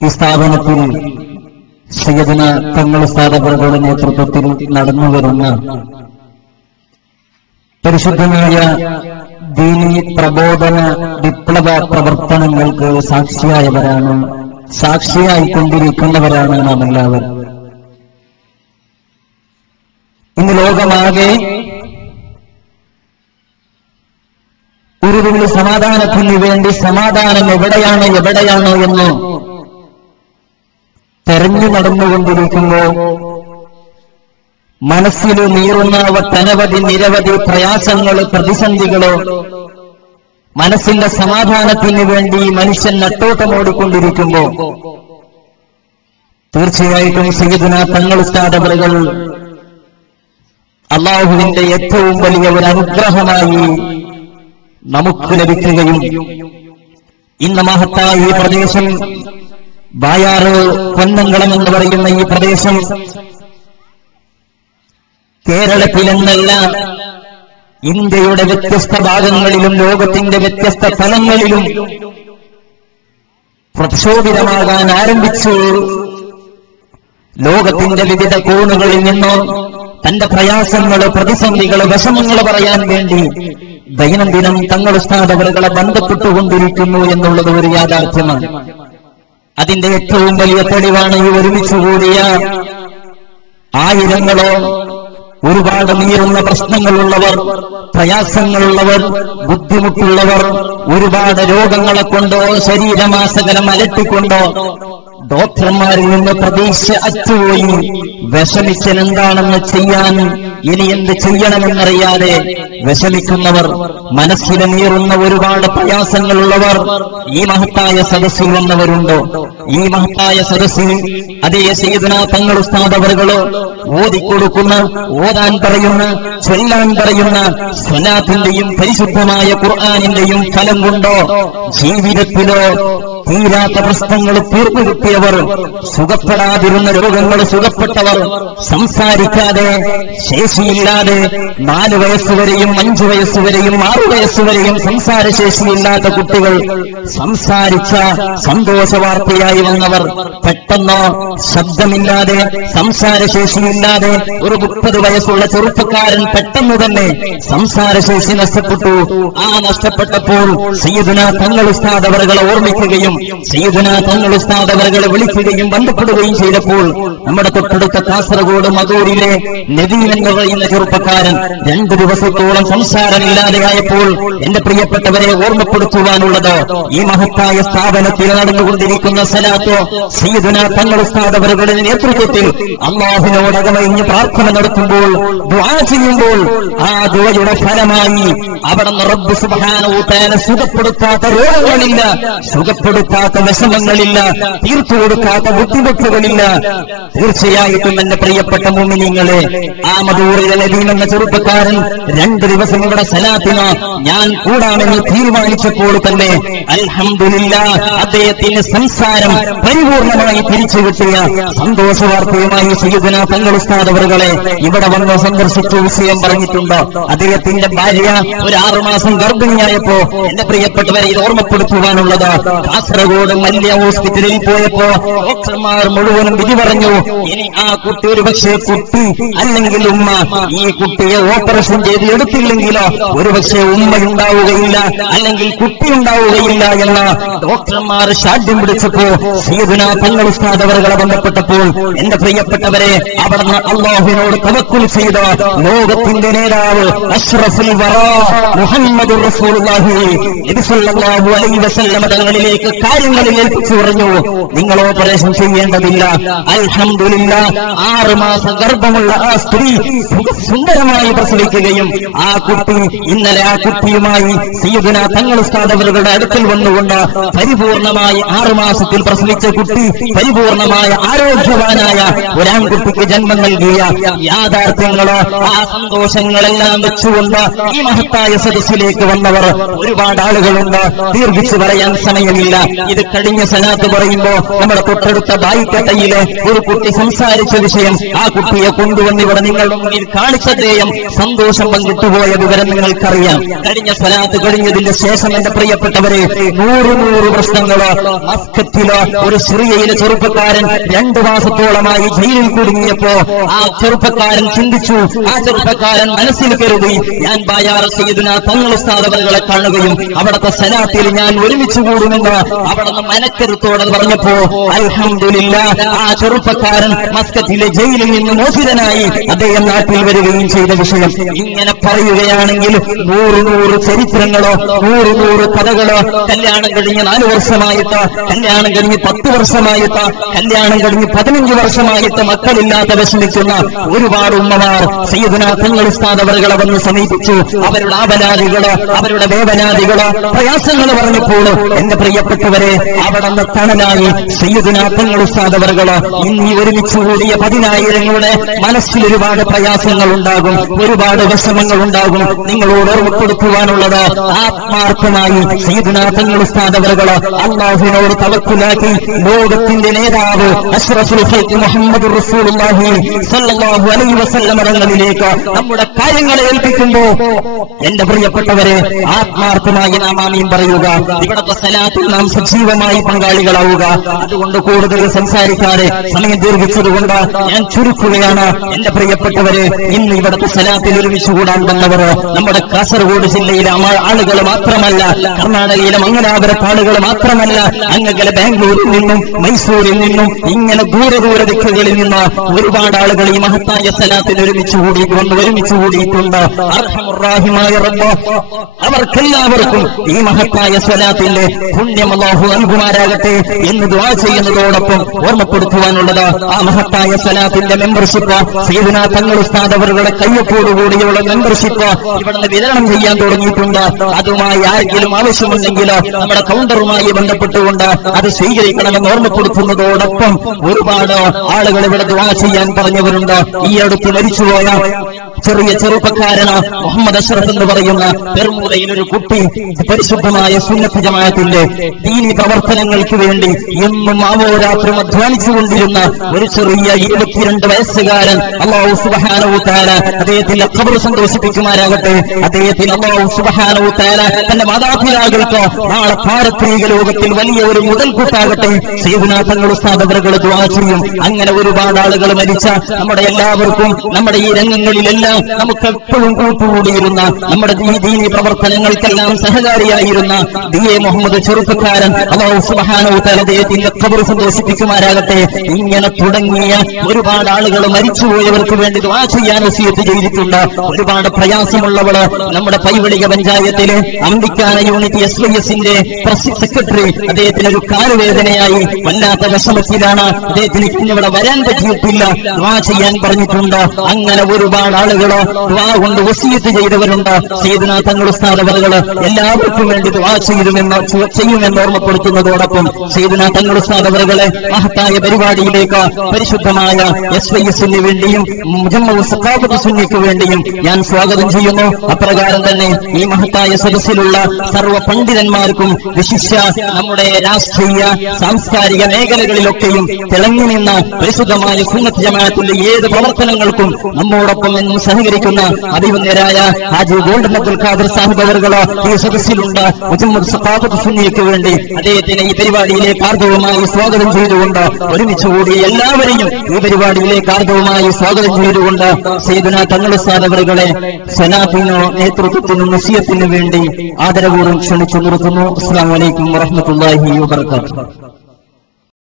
ഈ സ്ഥാപനത്തിൽ സയ്യിദുന തങ്ങൾ ഉസ്താദ് അവരുടെ നേതൃത്വത്തിൽ നടന്നുവരുന്ന പരിശുദ്ധമായ ദീനീ പ്രബോധന വിപ്ലവ പ്രവർത്തനങ്ങൾക്ക് സാക്ഷിയായിക്കൊണ്ടിരിക്കുന്നവരാണ് നാം എല്ലാവരും. ഇന്ന് ലോകമാകെ ഒരു തുള്ളി സമാധാനത്തിന് വേണ്ടി സമാധാനം എവിടെയാണ് എന്ന് തെരഞ്ഞു നടന്നുകൊണ്ടിരിക്കുമ്പോൾ മനസ്സിൽ നീറുന്ന നിരവധി പ്രയാസങ്ങള്, പ്രതിസന്ധികളോ മനസ്സിന്റെ സമാധാനത്തിന് വേണ്ടി മനുഷ്യൻ നെട്ടോട്ടമോടിക്കൊണ്ടിരിക്കുമ്പോൾ തീർച്ചയായിട്ടും സയ്യിദുന തങ്ങൾ ഉസ്താദ് അവറുകൾ അല്ലാഹുവിന്റെ ഏറ്റവും വലിയ ഒരു അനുഗ്രഹമായി നമുക്ക് ലഭിക്കുകയും ഇന്ന് മഹത്തായ ഈ പ്രദേശം ബായാറ് പൊന്നംകുളം എന്ന് പറയുന്ന ഈ പ്രദേശം കേരളത്തിലെന്നല്ല ഇന്ത്യയുടെ വ്യത്യസ്ത ഭാഗങ്ങളിലും ലോകത്തിന്റെ വ്യത്യസ്ത സ്ഥലങ്ങളിലും പ്രക്ഷോഭിതമാകാൻ ആരംഭിച്ചു. ലോകത്തിന്റെ വിവിധ കോണുകളിൽ നിന്നോ തന്റെ പ്രയാസങ്ങള്, പ്രതിസന്ധികള്, വിഷമങ്ങള് പറയാൻ വേണ്ടി ദൈനംദിനം തങ്ങൾ ഉസ്താദ് അവറുകളെ ബന്ധപ്പെട്ടുകൊണ്ടിരിക്കുന്നു എന്നുള്ളത് ഒരു യാഥാർത്ഥ്യമാണ്. അതിന്റെ ഏറ്റവും വലിയ തെളിവാണ് ഈ ഒരുമിച്ച് കൂടിയ ആയിരങ്ങളോ ഒരുപാട് നീറുന്ന പ്രശ്നങ്ങളുള്ളവർ, പ്രയാസങ്ങളുള്ളവർ, ബുദ്ധിമുട്ടുള്ളവർ, ഒരുപാട് രോഗങ്ങളെ കൊണ്ടോ ശരീരമാസകലം അലട്ടിക്കൊണ്ടോ ഡോക്ടർമാരിൽ നിന്ന് പ്രതീക്ഷ അറ്റുപോയി വിഷമിച്ചൻ എന്താണെന്ന് ചെയ്യാൻ ഇനി എന്ത് ചെയ്യണമെന്നറിയാതെ വിഷമിക്കുന്നവർ, മനസ്സിന് നീറുന്ന ഒരുപാട് പ്രയാസങ്ങളുള്ളവർ ഈ മഹത്തായ സദസ്സിൽ വന്നവരുണ്ടോ? ഈ മഹത്തായ സദസ്സിൽ അതേ സയ്യിദുന തങ്ങൾ ഉസ്താദ് അവറുകളോ ഓതിക്കൊടുക്കുന്ന, ഓതാൻ പറയുന്ന, ചൊല്ലാൻ പറയുന്ന സ്വലാത്തിന്റെയും പരിശുദ്ധമായ ഖുർആനിന്റെയും ഫലം കൊണ്ടോ ജീവിതത്തിലോ തീരാത്ത പ്രശ്നങ്ങൾ തീർന്നു കിട്ടിയവർ, സുഖപ്പെടാതിരുന്ന രോഗങ്ങൾ സുഖപ്പെട്ടവർ, സംസാരിക്കാതെ ശേഷിയില്ലാതെ 4 വയസ്സുവരെയും 5 വയസ്സുവരെയും 6 വയസ്സുവരെയും സംസാരശേഷിയില്ലാത്ത കുട്ടികൾ സംസാരിച്ച സന്തോഷ വാർത്തയായി വന്നവർ, പെട്ടെന്നോ ശബ്ദമില്ലാതെ സംസാരശേഷിയില്ലാതെ ഒരു 30 വയസ്സുള്ള ചെറുപ്പക്കാരൻ പെട്ടെന്ന് തന്നെ സംസാരശേഷി നഷ്ടപ്പെട്ടു. ആ നഷ്ടപ്പെട്ടപ്പോൾ സയ്യിദുന തങ്ങൾ ഉസ്താദ് അവറുകളെ ഓർമ്മിക്കുകയും സയ്യിദുന തങ്ങൾ ഉസ്താദ് അവറുകളെ വിളിക്കുകയും ബന്ധപ്പെടുകയും ചെയ്തപ്പോൾ നമ്മുടെ തൊട്ടടുത്ത കാസർഗോഡ് മധൂരിലെ നദീൻ എന്ന് പറയുന്ന ചെറുപ്പക്കാരൻ 2 ദിവസത്തോളം സംസാരമില്ലാതെയായപ്പോൾ എന്റെ പ്രിയപ്പെട്ടവരെ ഓർമ്മപ്പെടുത്തുവാനുള്ളതോ ഈ മഹത്തായ സ്ഥാപനത്തിൽ നടന്നുകൊണ്ടിരിക്കുന്ന സലാത്തോ സയ്യിദുന തങ്ങൾ ഉസ്താദ് അവറുകളുടെ നേതൃത്വത്തിൽ അല്ലാഹുവിനോട് അകമഴിഞ്ഞ് പ്രാർത്ഥന നടത്തുമ്പോൾ, ദുആ ചെയ്യുമ്പോൾ ആ ദുആയുടെ ഫലമായി അവിടുന്ന് റബ്ബ് സുബ്ഹാനഹു വ തആല സുഖപ്പെടുത്താത്ത രോഗങ്ങളില്ല, സുഖപ്പെടുത്താത്ത വിഷമങ്ങളില്ല, തീർത്തു കൊടുക്കാത്ത ബുദ്ധിമുട്ടുകളില്ല. തീർച്ചയായിട്ടും എന്റെ പ്രിയപ്പെട്ട മുഅ്മിനീങ്ങളെ, ആ മദൂറിലെ നദീം എന്ന ചെറുപ്പക്കാരൻ 2 ദിവസം ഇവിടെ സലാത്തിന് ഞാൻ കൂടാമെന്ന് തീരുമാനിച്ചപ്പോൾ തന്നെ അൽഹംദുലില്ലാഹ് അദ്ദേഹത്തിന് സംസാരം പരിപൂർണമായി തിരിച്ചു കിട്ടിയ സന്തോഷ വാർത്തയുമായി സയ്യിദുന തങ്ങൾ ഉസ്താദ് അവറുകളെ ഇവിടെ വന്ന് സന്ദർശിച്ചു വിഷയം പറഞ്ഞിട്ടുണ്ടോ? അദ്ദേഹത്തിന്റെ ഭാര്യ ഒരു 6 മാസം ഗർഭിണിയായപ്പോ എന്റെ പ്രിയപ്പെട്ടവരെ ഇത് ഓർമ്മപ്പെടുത്തുവാനുള്ളത്, കാസർഗോഡ് മല്യ ഹോസ്പിറ്റലിൽ പോയപ്പോ ഡോക്ടർമാർ മുഴുവനും വിധി പറഞ്ഞു, ഇനി ആ കുട്ടി ഒരുപക്ഷെ കുട്ടി അല്ലെങ്കിൽ ഉമ്മ ഈ കുട്ടിയെ ഓപ്പറേഷൻ ചെയ്ത് എടുത്തില്ലെങ്കിലോ ഒരുപക്ഷെ ഉമ്മയുണ്ടാവുകയില്ല അല്ലെങ്കിൽ കുട്ടി ഉണ്ടാവുകയില്ല എന്ന ഡോക്ടർമാർ ശാഠ്യം പിടിച്ചപ്പോ സയ്യിദുന തങ്ങൾ ഉസ്താദ് അവറുകളെ ബന്ധപ്പെട്ടപ്പോൾ എന്റെ പ്രിയപ്പെട്ടവരെ അവിടുന്ന് അല്ലാഹുവിനോട് തവക്കുൽ ചെയ്ത ലോകത്തിന്റെ നേതാവ് അഷ്റഫുൽ വറാ മുഹമ്മദുർ റസൂലുള്ളാഹി നബി സല്ലല്ലാഹു അലൈഹി വസല്ലം തങ്ങളിലേക്ക് കാര്യങ്ങളിൽ ഏൽപ്പിച്ചു പറഞ്ഞു, നിങ്ങൾ ഓപ്പറേഷൻ ചെയ്യേണ്ടതില്ല. അൽഹംദുലില്ലാഹ് 6 മാസം ഗർഭമുള്ള ആ സ്ത്രീ സുന്ദരമായി പ്രസവിക്കുകയും ആ കുട്ടി ഇന്നലെ ആ കുട്ടിയുമായി സയ്യിദുന തങ്ങൾ ഉസ്താദ് അവറുകളുടെ അടുക്കൽ വന്നുകൊണ്ട് പരിപൂർണമായി 6 മാസത്തിൽ പ്രസവിച്ച കുട്ടി പരിപൂർണമായ ആരോഗ്യവാനായ ഒരാൺകുട്ടിക്ക് ജന്മം നൽകിയ യാഥാർത്ഥ്യങ്ങളോ ആ സന്തോഷങ്ങളെല്ലാം വെച്ചുകൊണ്ട് ഈ മഹത്തായ സദസ്സിലേക്ക് വന്നവർ ഒരുപാട് ആളുകളുണ്ട്. ദീർഘിച്ചു പറയാൻ സമയമില്ല. ഇത് കഴിഞ്ഞ സലാത്ത് പറയുമ്പോ നമ്മുടെ തൊട്ടടുത്ത ബായിക്കട്ടയിലെ ഒരു കുട്ടി സംസാരിച്ച വിഷയം, ആ കുട്ടിയെ കൊണ്ടുവന്ന് ഇവിടെ നിങ്ങളുടെ മുന്നിൽ കാണിച്ചദ്ദേഹം സന്തോഷം പങ്കിട്ടുപോയ വിവരം നിങ്ങൾക്കറിയാം. കഴിഞ്ഞ സലാത്ത് കഴിഞ്ഞതിന്റെ ശേഷം എന്റെ പ്രിയപ്പെട്ടവരെ 100 പ്രശ്നങ്ങളോ മസ്കറ്റിലോ ഒരു സിറിയയിലെ ചെറുപ്പക്കാരൻ 2 മാസത്തോളമായി ജയിലിൽ കുടുങ്ങിയപ്പോ ആ ചെറുപ്പക്കാരൻ ചിന്തിച്ചു, ആ ചെറുപ്പക്കാരൻ മനസ്സിൽ കരുതി, ഞാൻ ബായാർ സയ്യിദുന തങ്ങൾ ഉസ്താദ് അവരുകളെ കാണുകയും അവിടുത്തെ സലാത്തിൽ ഞാൻ ഒരുമിച്ച് കൂടുമെന്ന് അവിടെ നിന്ന് മനക്കരുത്തോടെ പറഞ്ഞപ്പോ അൽഹംദുലില്ലാഹ് ആ ചെറുപ്പക്കാരൻ മസ്കറ്റിലെ ജയിലിൽ നിന്ന് മോചിതനായി അദ്ദേഹം നാട്ടിൽ വരികയും ചെയ്ത വിഷയം. ഇങ്ങനെ പറയുകയാണെങ്കിൽ 100 ചരിത്രങ്ങളോ 100 കഥകളോ, കല്യാണം കഴിഞ്ഞ് 4 വർഷമായിട്ട്, കല്യാണം കഴിഞ്ഞ് 10 വർഷമായിട്ട്, കല്യാണം കഴിഞ്ഞ് 15 വർഷമായിട്ട് മക്കളില്ലാത്ത വിഷമിക്കുന്ന ഒരുപാട് ഉമ്മമാർ സയ്യിദുന തങ്ങൾ ഉസ്താദ് അവരുകളെ വന്ന് സമീപിച്ചു. അവരുടെ ആവലാദികളോ അവരുടെ വേവനാദികളോ പ്രയാസങ്ങൾ പറഞ്ഞപ്പോൾ എന്റെ പ്രിയപ്പെട്ടവരെ അവിടെ നിന്ന് തണലായി സയ്യിദുന തങ്ങൾ ഉസ്താദ് അവരുകളോ ഇന്ന് ഒരുമിച്ച് കൂടിയ 10,000ങ്ങളുടെ മനസ്സിൽ ഒരുപാട് പ്രയാസങ്ങൾ ഉണ്ടാകും, ഒരുപാട് വിഷമങ്ങൾ ഉണ്ടാകും. നിങ്ങളോട് ഓർമ്മപ്പെടുത്തുവാനുള്ളത്, ആത്മാർത്ഥമായി സയ്യിദുന തങ്ങൾ ഉസ്താദ് അവരുകളോ അല്ലാഹുവിനോട് തവക്കുലാക്കി ലോകത്തിന്റെ നേതാവ് അഷ്റഫുൽ ഖൽഖ് മുഹമ്മദ് റസൂലുള്ളാഹി സ്വല്ലല്ലാഹു അലൈഹി വസല്ലം തങ്ങളിലേക്ക് നമ്മുടെ കാര്യങ്ങളെ ഏൽപ്പിക്കുമ്പോ എന്റെ പ്രിയപ്പെട്ടവരെ ആത്മാർത്ഥമായി നാം ആമീൻ പറയുക. ഇവിടുത്തെ സലാത്തിൽ നാം സജീവമായി പങ്കാളികളാവുക. അതുകൊണ്ട് കൂടുതൽ സംസാരിക്കാതെ സമയം ദീർഘിച്ചതുകൊണ്ട് ഞാൻ ചുരുക്കുകയാണ്. എന്റെ പ്രിയപ്പെട്ടവരെ, ഇന്ന് ഇവിടുത്തെ സലാത്തിൽ ഒരുമിച്ച് കൂടാൻ വന്നവർ നമ്മുടെ കാസർഗോഡ് ജില്ലയിലെ ആളുകൾ മാത്രമല്ല, കർണാടകയിലെ മംഗലാപുരത്തെ ആളുകൾ മാത്രമല്ല, അങ്ങകലെ ബാംഗ്ലൂരിൽ നിന്നും മൈസൂരിൽ നിന്നും ഇങ്ങനെ ദൂര ദിക്കുകളിൽ നിന്ന് ഒരുപാട് ആളുകൾ ഈ മഹത്തായ സലാത്തിൽ ഒരുമിച്ച് കൂടിയിട്ടുണ്ട്. അർഹമുർറാഹിമായ റബ്ബ് അവർക്കെല്ലാവർക്കും ഈ മഹത്തായ സ്വലാത്തിന്റെ പുണ്യം അല്ലാഹു നൽകുമാരാകട്ടെ എന്ന് ദുആ ചെയ്യുന്നതോടൊപ്പം ഓർമ്മപ്പെടുത്തുവാനുള്ളത്, ആ മഹത്തായ സ്വലാത്തിന്റെ മെമ്പർഷിപ്പ് സയ്യിദുന തങ്ങൾ ഉസ്താദ് അവരുടെ കയ്യൊപ്പോടുകൂടിയുള്ള മെമ്പർഷിപ്പ് ഇവിടുന്ന് വിതരണം ചെയ്യാൻ തുടങ്ങിയിട്ടുണ്ട്. അതുമായി ആരെങ്കിലും ആവശ്യമുണ്ടെങ്കിൽ നമ്മുടെ കൗണ്ടറുമായി ബന്ധപ്പെട്ടുകൊണ്ട് അത് സ്വീകരിക്കണമെന്ന് ഓർമ്മപ്പെടുത്തുന്നതോടൊപ്പം ഒരുപാട് ആളുകൾ ഇവിടെ ദുആ ചെയ്യാൻ പറഞ്ഞവരുണ്ട്. ഈ അടുത്ത് മരിച്ചുപോയ ചെറുപ്പക്കാരന് മുഹമ്മദ് അഷ്റഫ് എന്ന് പറയുന്ന പെർമൂലയിൽ ഒരു കുട്ടി പരിശുദ്ധമായ സുന്നത്ത് ജമാഅത്തിന്റെ ദീനി പ്രവർത്തനങ്ങൾക്ക് വേണ്ടി എന്നും ആവോരാത്രം അധ്വാനിച്ചുകൊണ്ടിരുന്ന ഒരു ചെറിയ 22 വയസ്സുകാരൻ അല്ലാഹു സുബ്ഹാനഹു തആല അദ്ദേഹത്തിന്റെ ഖബർ സന്തോഷിപ്പിക്കുമാരാകട്ടെ. അദ്ദേഹത്തിന് അല്ലാഹു സുബ്ഹാനഹു തആല തന്റെ മാതാപിതാക്കൾക്ക് നാളെ പാരത്രിക ലോകത്തിൽ വലിയ ഒരു മുതൽക്കൂട്ടാകട്ടെ. സയ്യിദുന തങ്ങൾ ഉസ്താദ് അവരുകൾ ദുആ ചെയ്യും. അങ്ങനെ ഒരുപാട് ആളുകൾ മരിച്ച നമ്മുടെ എല്ലാവർക്കും നമ്മുടെ ഈ രംഗങ്ങളിലെല്ലാം നമുക്ക് എപ്പോഴും കൂട്ടുകൂടിയിരുന്ന നമ്മുടെ ദീനി പ്രവർത്തനങ്ങൾക്കെല്ലാം സഹകാരിയായിരുന്ന DA മുഹമ്മദ് ചെറുപ്പക്കാരൻ അല്ലാഹു സുബ്ഹാനഹു തആല അദ്ദേഹത്തിന്റെ ഖബർ സന്തോഷിപ്പിക്കുമാരാകട്ടെ. ഇങ്ങനെ തുടങ്ങിയ ഒരുപാട് ആളുകൾ മരിച്ചുപോയവർക്ക് വേണ്ടി ദുആ ചെയ്യാൻ വസിയത്ത് ചെയ്തിട്ടുണ്ട്. ഒരുപാട് പ്രയാസമുള്ളവള് നമ്മുടെ പൈവളിക പഞ്ചായത്തിലെ അംബിക്കാന യൂണിറ്റ് SYSന്റെ സെക്രട്ടറി, അദ്ദേഹത്തിന് ഒരു കാലുവേദനയായി വല്ലാത്ത വിഷമത്തിലാണ്. അദ്ദേഹത്തിന് ഇവിടെ വരാൻ പറ്റിയിട്ടില്ല, ദുആ ചെയ്യാൻ പറഞ്ഞിട്ടുണ്ട്. അങ്ങനെ ഒരുപാട് ആളുകള് ദുആ കൊണ്ട് വസിയത്ത് ചെയ്തവരുണ്ട്. സയ്യിദുന തങ്ങൾ ഉസ്താദ് അവരുകൾ എല്ലാവർക്കും വേണ്ടി ദുആ ചെയ്യുമെന്ന് ഓർമ്മപ്പെടുത്തുന്നതോടൊപ്പം സയ്യിദുന തങ്ങൾ ഉസ്താദ് അവരുകളെ മഹത്തായ പരിപാടിയിലേക്ക് പരിശുദ്ധമായ SYSന് വേണ്ടിയും മുജമ്മഉ സഖാഫത്ത് സുന്നിക്ക് വേണ്ടിയും ഞാൻ സ്വാഗതം ചെയ്യുന്നു. അപ്രകാരം തന്നെ ഈ മഹത്തായ സദസ്സിലുള്ള സർവ്വ പണ്ഡിതന്മാർക്കും വിശിഷ്യ നമ്മുടെ രാഷ്ട്രീയ സാംസ്കാരിക മേഖലകളിലൊക്കെയും തിളങ്ങി നിന്ന പരിശുദ്ധമായ സുന്നത്ത് ജമാഅത്തിന്റെ ഏത് പ്രവർത്തനങ്ങൾക്കും നമ്മോടൊപ്പം എന്നും സഹകരിക്കുന്ന അഭിവന്യരായ ഹാജി ഗോൾഡൻ അബ്ദുൽ ഖാദർ സാഹിബ് അവരുകൾ ഈ സദസ്സിലുണ്ട്. മുജമ്മദ് സഖാഫത്ത് സുന്നിക്ക് വേണ്ടി അദ്ദേഹത്തിന് ഈ പരിപാടിയിലേക്ക് ആർദ്രവുമായി സ്വാഗതം ചെയ്തുകൊണ്ട് ഒരുമിച്ച് കൂടിയ എല്ലാവരെയും ഈ പരിപാടിയിലേക്ക് ആർദ്രവുമായി സ്വാഗതം ചെയ്തുകൊണ്ട് സയ്യിദുന തങ്ങൾ ഉസ്താദ് അവരുകളെ സലാത്തിനോ നേതൃത്വത്തിനും നസിഹത്തിനും വേണ്ടി ആദരപൂർവ്വം ക്ഷണിച്ചു നിർത്തുന്നു. അസ്സലാമു അലൈക്കും വറഹ്മത്തുള്ളാഹി വബറകാതുഹു.